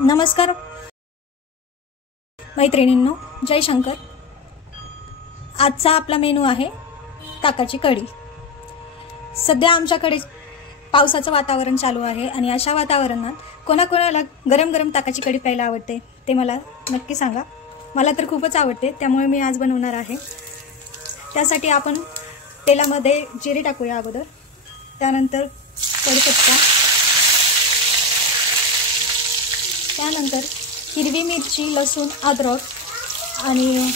नमस्कार मैत्रिणींनो, जय शंकर। आजचा आपला मेनू आहे ताकाची कढी। सध्या आमच्याकडे पावसाचं वातावरण चालू आहे आणि अशा वातावरणात कोणाकोणाला गरम गरम ताकाची कढी प्यायला आवडते ते मला नक्की सांगा। मला तर खूपच आवडते, त्यामुळे मी आज बनवणार आहे। त्यासाठी आपण तेलामध्ये जिरे टाकूया अगोदर, त्यानंतर कढीपत्ता, त्यानंतर हिरवी मिरची, लसूण, अद्रक आणि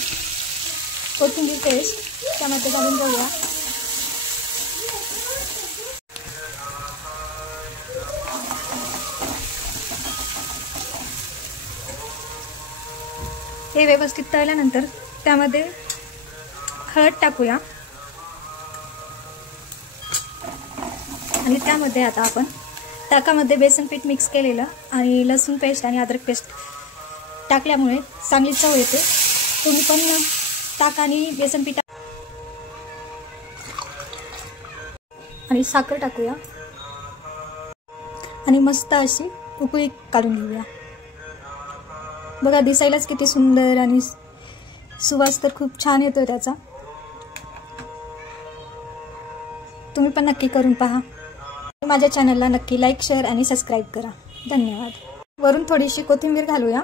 कोथिंबीर पेस्ट त्यामध्ये घालून घेऊया। हे व्यवस्थित तळल्यानंतर त्यामध्ये हळद टाकूया आणि त्यामध्ये आता आपण ताकामध्ये बेसन पीठ मिक्स केलेलं आणि लसूण पेस्ट आणि अद्रक पेस्ट टाकल्यामुळे चांगली चव येते। तुम्ही पण ताक आणि बेसन पीठ आणि साखर टाकूया आणि मस्त अशी उकळी काढून घेऊया। बघा, दिसायलाच किती सुंदर आणि सुवास तर खूप छान येतोय त्याचा। तुम्ही पण नक्की करून पहा। माझ्या चॅनलला नक्की लाईक, शेअर आणि सबस्क्राईब करा। धन्यवाद। वरून थोडीशी कोथिंबीर घालूया।